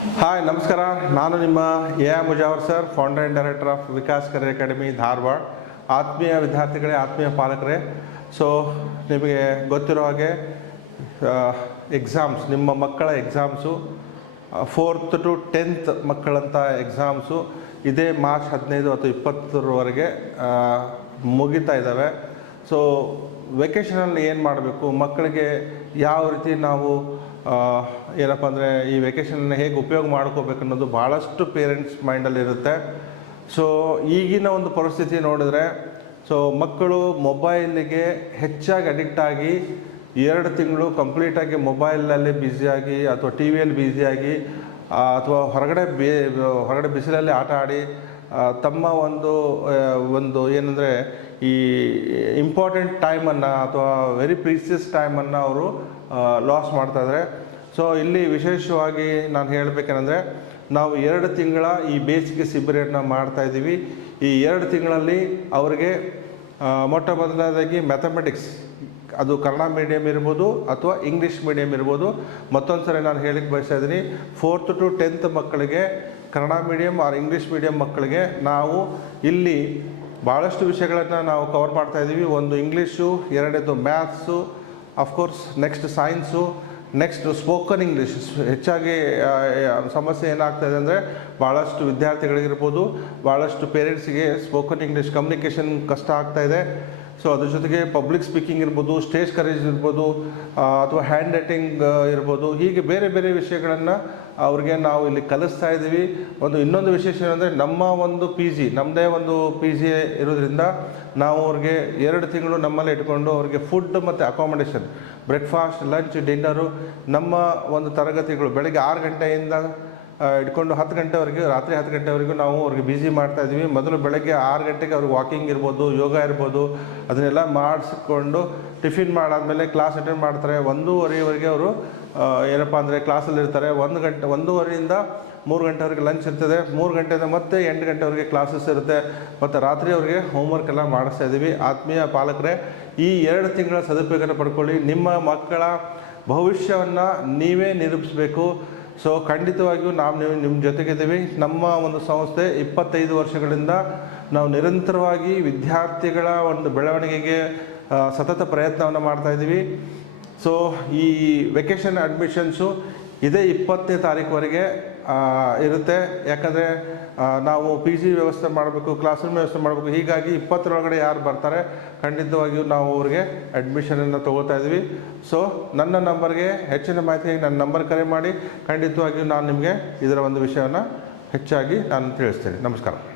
Hi ನಮಸ್ಕಾರ. ನಾನು ನಿಮ್ಮ A Mujawar sir, founder and director of Vikas career academy Dharwad. ಆತ್ಮೀಯ ವಿದ್ಯಾರ್ಥಿಗಳೇ, ಆತ್ಮೀಯ ಪಾಲಕರೇ, ಸೊ ನಿಮಗೆ ಗೊತ್ತಿರೋ ಹಾಗೆ ಎಕ್ಸಾಮ್ಸ್, ನಿಮ್ಮ ಮಕ್ಕಳ ಎಕ್ಸಾಮ್ಸು 4th to 10th ಮಕ್ಕಳಂಥ ಎಕ್ಸಾಮ್ಸು ಇದೇ ಮಾರ್ಚ್ 15 ಅಥವಾ 20ರವರೆಗೆ ಮುಗಿತಾ ಇದ್ದಾವೆ. ಸೊ ವೆಕೇಷನಲ್ಲಿ ಏನು ಮಾಡಬೇಕು, ಮಕ್ಕಳಿಗೆ ಯಾವ ರೀತಿ ನಾವು ಏನಪ್ಪ ಅಂದರೆ ಈ ವೆಕೇಷನ್ನ ಹೇಗೆ ಉಪಯೋಗ ಮಾಡ್ಕೋಬೇಕು ಅನ್ನೋದು ಭಾಳಷ್ಟು ಪೇರೆಂಟ್ಸ್ ಮೈಂಡಲ್ಲಿರುತ್ತೆ. ಸೊ ಈಗಿನ ಒಂದು ಪರಿಸ್ಥಿತಿ ನೋಡಿದ್ರೆ, ಸೊ ಮಕ್ಕಳು ಮೊಬೈಲಿಗೆ ಹೆಚ್ಚಾಗಿ ಅಡಿಕ್ಟ್ ಆಗಿ 2 ತಿಂಗಳು ಕಂಪ್ಲೀಟಾಗಿ ಮೊಬೈಲಲ್ಲಿ ಬ್ಯುಸಿಯಾಗಿ ಅಥವಾ ಟಿ ವಿಯಲ್ಲಿ ಬ್ಯುಸಿಯಾಗಿ ಅಥವಾ ಹೊರಗಡೆ ಬಿಸಿಲಲ್ಲಿ ಆಟ ಆಡಿ ತಮ್ಮ ಒಂದು ಏನಂದರೆ ಈ ಇಂಪಾರ್ಟೆಂಟ್ ಟೈಮನ್ನು ಅಥವಾ ವೆರಿ ಪ್ರೀಸಿಯಸ್ ಟೈಮನ್ನು ಅವರು ಲಾಸ್ ಮಾಡ್ತಾಯಿದ್ದಾರೆ. ಸೊ ಇಲ್ಲಿ ವಿಶೇಷವಾಗಿ ನಾನು ಹೇಳಬೇಕಂದ್ರೆ, ನಾವು 2 ತಿಂಗಳ ಈ ಬೇಸಿಗೆ ಶಿಬಿರವನ್ನು ಮಾಡ್ತಾಯಿದ್ದೀವಿ. ಈ 2 ತಿಂಗಳಲ್ಲಿ ಅವರಿಗೆ ಮೊಟ್ಟ ಮೊದಲನೇದಾಗಿ ಮ್ಯಾಥಮೆಟಿಕ್ಸ್, ಅದು ಕನ್ನಡ ಮೀಡಿಯಮ್ ಇರ್ಬೋದು ಅಥವಾ ಇಂಗ್ಲೀಷ್ ಮೀಡಿಯಮ್ ಇರ್ಬೋದು. ಮತ್ತೊಂದು ಸರಿ ನಾನು ಹೇಳಿಕ್ಕೆ ಬಯಸ್ತಾ ಇದ್ದೀನಿ, 4th to 10th ಮಕ್ಕಳಿಗೆ Kannada medium or English medium ಮಕ್ಕಳಿಗೆ ನಾವು ಇಲ್ಲಿ ಭಾಳಷ್ಟು ವಿಷಯಗಳನ್ನು ನಾವು ಕವರ್ ಮಾಡ್ತಾಯಿದ್ದೀವಿ. ಒಂದು ಇಂಗ್ಲೀಷು, 2ನೇದು maths, of course next science, next spoken English. ಹೆಚ್ಚಾಗಿ ಸಮಸ್ಯೆ ಏನಾಗ್ತಾಯಿದೆ ಅಂದರೆ, ಭಾಳಷ್ಟು ವಿದ್ಯಾರ್ಥಿಗಳಿಗಿರ್ಬೋದು, ಭಾಳಷ್ಟು ಪೇರೆಂಟ್ಸಿಗೆ ಸ್ಪೋಕನ್ ಇಂಗ್ಲೀಷ್ ಕಮ್ಯುನಿಕೇಷನ್ ಕಷ್ಟ ಆಗ್ತಾಯಿದೆ. ಸೊ ಅದ್ರ ಜೊತೆಗೆ ಪಬ್ಲಿಕ್ ಸ್ಪೀಕಿಂಗ್ ಇರ್ಬೋದು, ಸ್ಟೇಜ್ ಕರೇಜ್ ಇರ್ಬೋದು, ಅಥವಾ ಹ್ಯಾಂಡ್ ರೈಟಿಂಗ್ ಇರ್ಬೋದು, ಹೀಗೆ ಬೇರೆ ಬೇರೆ ವಿಷಯಗಳನ್ನು ಅವ್ರಿಗೆ ನಾವು ಇಲ್ಲಿ ಕಲಿಸ್ತಾ ಇದ್ದೀವಿ. ಇನ್ನೊಂದು ವಿಶೇಷ ಏನಂದರೆ, ನಮ್ಮ ಒಂದು ನಮ್ಮದೇ ಒಂದು ಪಿ ಜಿ ಇರೋದ್ರಿಂದ ನಾವು ಅವ್ರಿಗೆ 2 ತಿಂಗಳು ನಮ್ಮಲ್ಲಿ ಇಟ್ಕೊಂಡು ಅವ್ರಿಗೆ ಫುಡ್ ಮತ್ತು ಅಕಾಮಿಡೇಷನ್, ಬ್ರೇಕ್ಫಾಸ್ಟ್, ಲಂಚ್, ಡಿನ್ನರು, ನಮ್ಮ ಒಂದು ತರಗತಿಗಳು ಬೆಳಗ್ಗೆ 6 ಗಂಟೆಯಿಂದ ಇಟ್ಕೊಂಡು 10 ಗಂಟೆವರೆಗೆ, ರಾತ್ರಿ 10 ಗಂಟೆವರೆಗೂ ನಾವು ಅವ್ರಿಗೆ ಬ್ಯುಸಿ ಮಾಡ್ತಾಯಿದ್ವಿ. ಮೊದಲು ಬೆಳಗ್ಗೆ 6 ಗಂಟೆಗೆ ಅವ್ರಿಗೆ ವಾಕಿಂಗ್ ಇರ್ಬೋದು, ಯೋಗ ಇರ್ಬೋದು, ಅದನ್ನೆಲ್ಲ ಮಾಡಿಸ್ಕೊಂಡು ಟಿಫಿನ್ ಮಾಡಾದಮೇಲೆ ಕ್ಲಾಸ್ ಅಟೆಂಡ್ ಮಾಡ್ತಾರೆ. 1:30ವರೆಗೆ ಅವರು ಏನಪ್ಪ ಅಂದರೆ ಕ್ಲಾಸಲ್ಲಿ ಇರ್ತಾರೆ. 1:30ಯಿಂದ 3 ಗಂಟೆವರೆಗೆ ಲಂಚ್ ಇರ್ತದೆ. 3 ಗಂಟೆಯಿಂದ ಮತ್ತೆ 8 ಗಂಟೆವರೆಗೆ ಕ್ಲಾಸಸ್ ಇರುತ್ತೆ. ಮತ್ತು ರಾತ್ರಿ ಅವ್ರಿಗೆ ಹೋಮ್ವರ್ಕ್ ಎಲ್ಲ ಮಾಡಿಸ್ತಾ ಇದ್ದೀವಿ. ಆತ್ಮೀಯ ಪಾಲಕರೇ, ಈ 2 ತಿಂಗಳ ಸದುಪಯೋಗನ ಪಡ್ಕೊಳ್ಳಿ. ನಿಮ್ಮ ಮಕ್ಕಳ ಭವಿಷ್ಯವನ್ನು ನೀವೇ ನಿರೂಪಿಸಬೇಕು. ಸೊ ಖಂಡಿತವಾಗಿಯೂ ನಿಮ್ಮ ಜೊತೆಗಿದ್ದೀವಿ. ನಮ್ಮ ಒಂದು ಸಂಸ್ಥೆ 25 ವರ್ಷಗಳಿಂದ ನಾವು ನಿರಂತರವಾಗಿ ವಿದ್ಯಾರ್ಥಿಗಳ ಒಂದು ಬೆಳವಣಿಗೆಗೆ ಸತತ ಪ್ರಯತ್ನವನ್ನು ಮಾಡ್ತಾಯಿದ್ದೀವಿ. ಸೊ ಈ ವೆಕೇಷನ್ ಅಡ್ಮಿಷನ್ಸು ಇದೇ 20ನೇ ತಾರೀಕುವರೆಗೆ ಇರುತ್ತೆ. ಯಾಕಂದರೆ ನಾವು ಪಿ ಜಿ ವ್ಯವಸ್ಥೆ ಮಾಡಬೇಕು, ಕ್ಲಾಸ್ ರೂಮ್ ವ್ಯವಸ್ಥೆ ಮಾಡಬೇಕು. ಹೀಗಾಗಿ 20ರೊಳಗಡೆ ಯಾರು ಬರ್ತಾರೆ, ಖಂಡಿತವಾಗಿಯೂ ನಾವು ಅವ್ರಿಗೆ ಅಡ್ಮಿಷನನ್ನು ತೊಗೊಳ್ತಾ ಇದ್ದೀವಿ. ಸೊ ನನ್ನ ನಂಬರ್ಗೆ ಹೆಚ್ಚಿನ ಮಾಹಿತಿಗೆ ನನ್ನ ನಂಬರ್ ಕರೆ ಮಾಡಿ. ಖಂಡಿತವಾಗಿಯೂ ನಾನು ನಿಮಗೆ ಇದರ ಒಂದು ವಿಷಯವನ್ನು ಹೆಚ್ಚಾಗಿ ನಾನು ತಿಳಿಸ್ತೇನೆ. ನಮಸ್ಕಾರ.